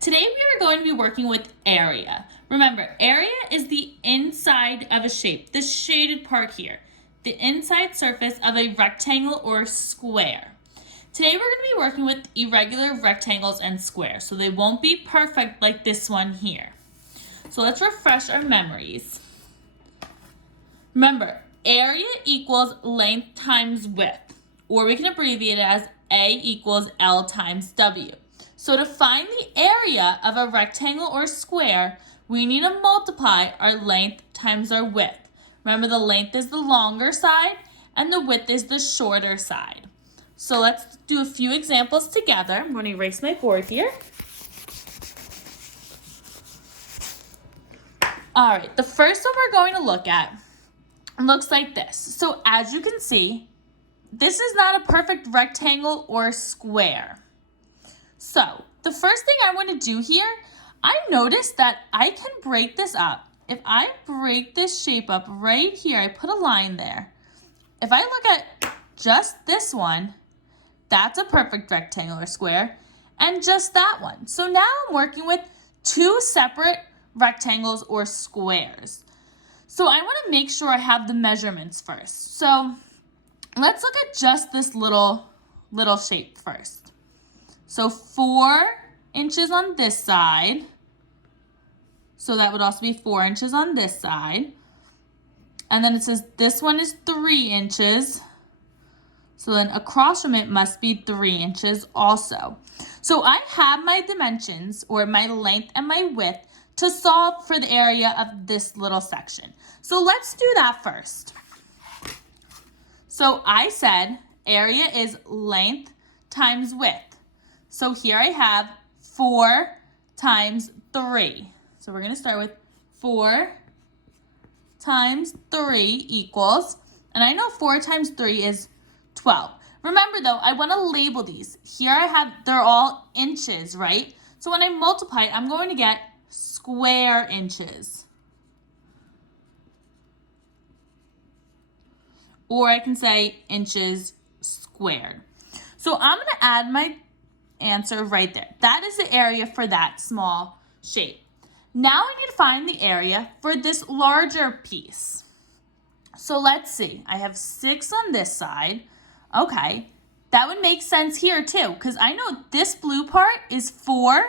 Today we are going to be working with area. Remember, area is the inside of a shape, the shaded part here, the inside surface of a rectangle or square. Today we're going to be working with irregular rectangles and squares, so they won't be perfect like this one here. So let's refresh our memories. Remember, area equals length times width, or we can abbreviate it as A equals L times W. So to find the area of a rectangle or square, we need to multiply our length times our width. Remember, the length is the longer side and the width is the shorter side. So let's do a few examples together. I'm going to erase my board here. All right, the first one we're going to look at looks like this. So as you can see, this is not a perfect rectangle or square. So the first thing I want to do here, I noticed that I can break this up. If I break this shape up right here, I put a line there. If I look at just this one, that's a perfect rectangle or square, and just that one. So now I'm working with two separate rectangles or squares. So I want to make sure I have the measurements first. So let's look at just this little shape first. So 4 inches on this side. So that would also be 4 inches on this side. And then it says this one is 3 inches. So then across from it must be 3 inches also. So I have my dimensions, or my length and my width, to solve for the area of this little section. So let's do that first. So I said area is length times width. So here I have 4 times 3. So we're going to start with 4 times 3 equals, and I know 4 times 3 is 12. Remember though, I want to label these. Here I have, they're all inches, right? So when I multiply, I'm going to get square inches. Or I can say inches squared. So I'm going to add my answer right there. That is the area for that small shape. Now I need to find the area for this larger piece. So let's see. I have 6 on this side. Okay, that would make sense here too, because I know this blue part is 4,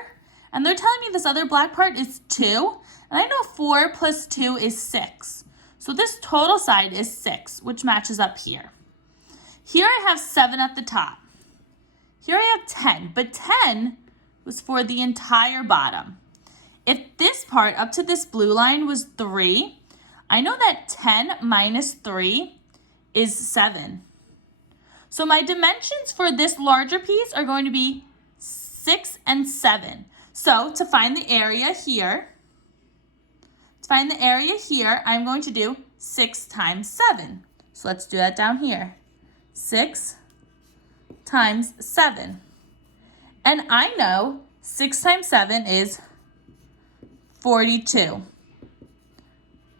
and they're telling me this other black part is 2, and I know 4 plus 2 is 6. So this total side is 6, which matches up here. Here I have 7 at the top. Here I have 10, but 10 was for the entire bottom. If this part up to this blue line was 3, I know that 10 minus 3 is 7. So my dimensions for this larger piece are going to be 6 and 7. So to find the area here, I'm going to do 6 times 7. So let's do that down here. 6 times 7. And I know 6 times 7 is 42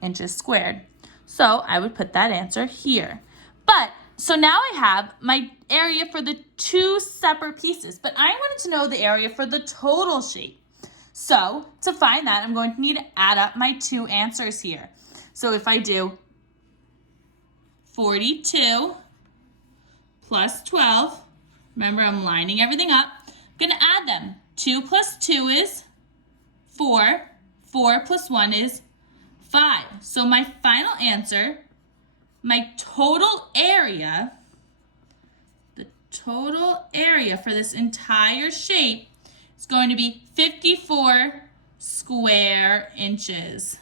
inches squared. So I would put that answer here. But, so now I have my area for the two separate pieces, but I wanted to know the area for the total shape. So to find that, I'm going to need to add up my two answers here. So if I do 42 plus 12, remember I'm lining everything up, I'm going to add them. 2 plus 2 is 4. 4 plus 1 is 5. So my final answer, my total area, the total area for this entire shape is going to be 54 square inches.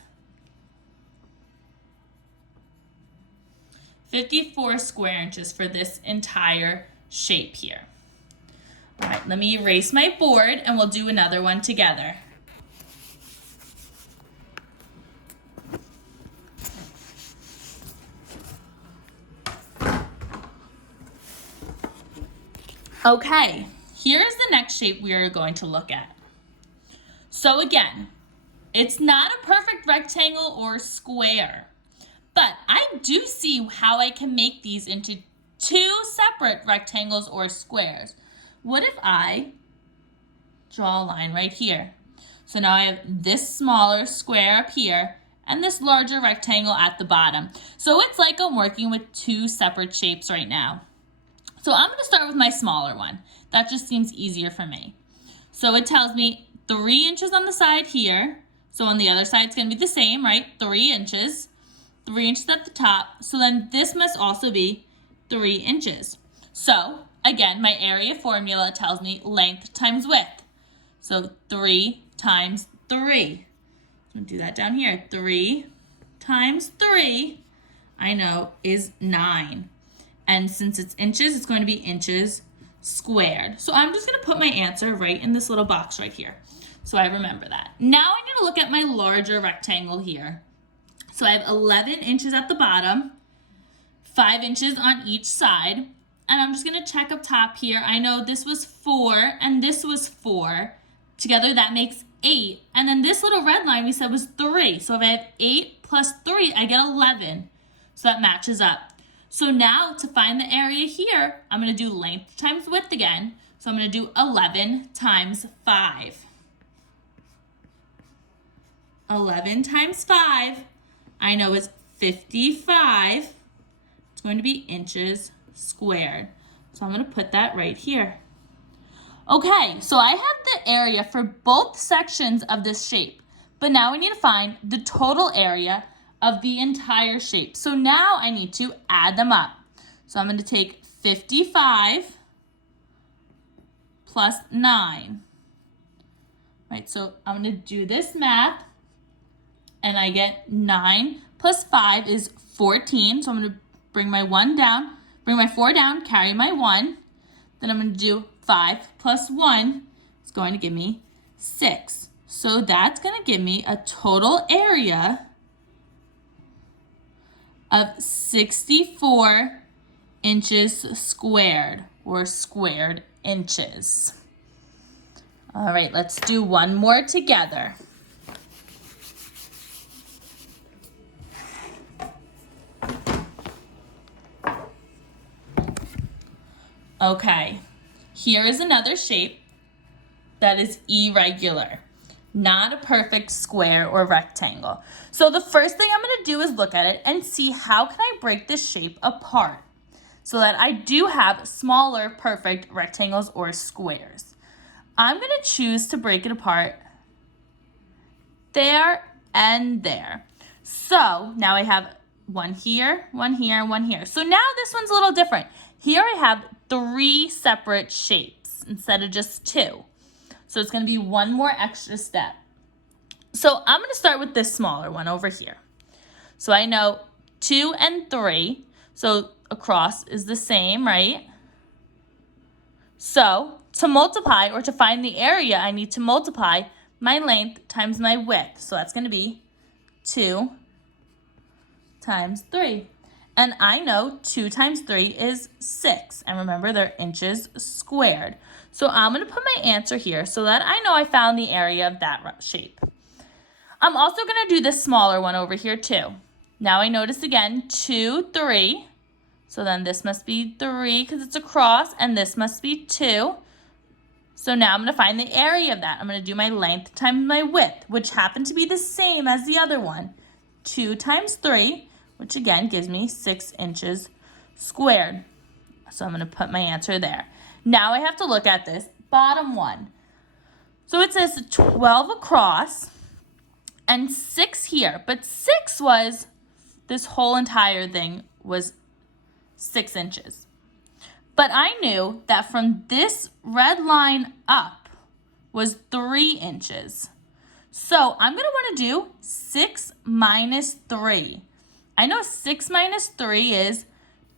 54 square inches for this entire shape here. All right, let me erase my board and we'll do another one together. Okay, here's the next shape we are going to look at. So again, it's not a perfect rectangle or square, but I do see how I can make these into two separate rectangles or squares. What if I draw a line right here. So now I have this smaller square up here and this larger rectangle at the bottom. So it's like I'm working with two separate shapes right now. So I'm going to start with my smaller one. That just seems easier for me. So it tells me 3 inches on the side here. So on the other side, it's going to be the same, right? 3 inches. 3 inches at the top. So then this must also be 3 inches. So again, my area formula tells me length times width. So 3 times 3. I'm going to do that down here. 3 times 3, I know, is 9. And since it's inches, it's going to be inches squared. So I'm just going to put my answer right in this little box right here. So I remember that. Now I need to look at my larger rectangle here. So I have 11 inches at the bottom, 5 inches on each side. And I'm just going to check up top here. I know this was 4 and this was 4. Together that makes 8. And then this little red line we said was 3. So if I have 8 plus 3, I get 11. So that matches up. So now to find the area here, I'm going to do length times width again. So I'm going to do 11 times 5. 11 times 5, I know is 55. It's going to be inches squared. So I'm going to put that right here. Okay, so I have the area for both sections of this shape, but now we need to find the total area of the entire shape. So now I need to add them up. So I'm going to take 55 plus 9. Right, so I'm going to do this math, and I get 9 plus 5 is 14. So I'm going to bring my 1 down, bring my 4 down, carry my 1. Then I'm going to do 5 plus 1 is going to give me 6. So that's going to give me a total area of 64 inches squared, or squared inches. All right, let's do one more together. Okay, here is another shape that is irregular, not a perfect square or rectangle. So the first thing I'm going to do is look at it and see how can I break this shape apart so that I do have smaller perfect rectangles or squares. I'm going to choose to break it apart there and there. So now I have one here, one here, and one here. So now this one's a little different. Here I have 3 separate shapes instead of just 2. So it's going to be one more extra step. So I'm going to start with this smaller one over here. So I know 2 and 3. So across is the same, right? So to multiply or to find the area, I need to multiply my length times my width. So that's going to be 2 times 3. And I know 2 times 3 is 6. And remember, they're inches squared. So I'm going to put my answer here so that I know I found the area of that shape. I'm also going to do this smaller one over here too. Now I notice again 2, 3. So then this must be 3 because it's across, and this must be 2. So now I'm going to find the area of that. I'm going to do my length times my width, which happened to be the same as the other one. 2 times 3, which again gives me 6 inches squared. So I'm going to put my answer there. Now I have to look at this bottom one. So it says 12 across and 6 here, but 6 was, this whole entire thing was 6 inches. But I knew that from this red line up was 3 inches. So I'm going to want to do 6 minus 3. I know 6 minus 3 is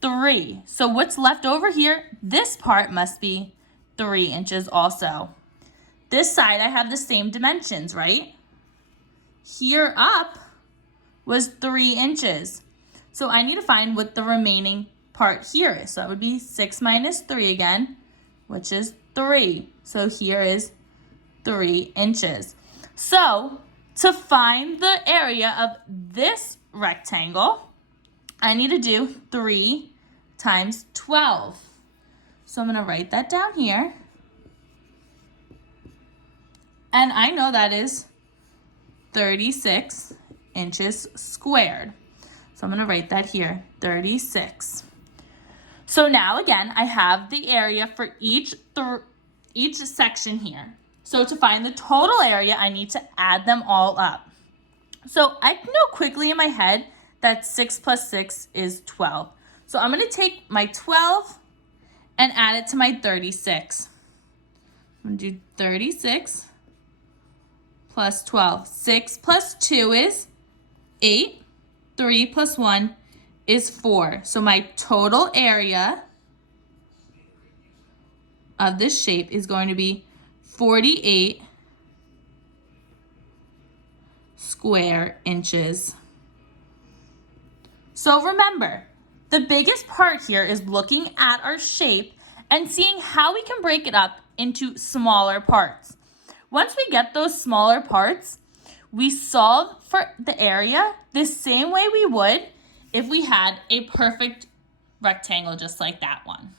3. So what's left over here? This part must be 3 inches also. This side I have the same dimensions, right? Here up was 3 inches. So I need to find what the remaining part here is. So that would be 6 minus 3 again, which is 3. So here is 3 inches. So to find the area of this rectangle, I need to do 3 times 12. So I'm going to write that down here. And I know that is 36 inches squared. So I'm going to write that here, 36. So now again, I have the area for each section here. So to find the total area, I need to add them all up. So I can go quickly in my head that 6 plus 6 is 12. So I'm going to take my 12 and add it to my 36. I'm going to do 36 plus 12. 6 plus 2 is 8. 3 plus 1 is 4. So my total area of this shape is going to be 48 square inches. So remember, the biggest part here is looking at our shape and seeing how we can break it up into smaller parts. Once we get those smaller parts, we solve for the area the same way we would if we had a perfect rectangle just like that one.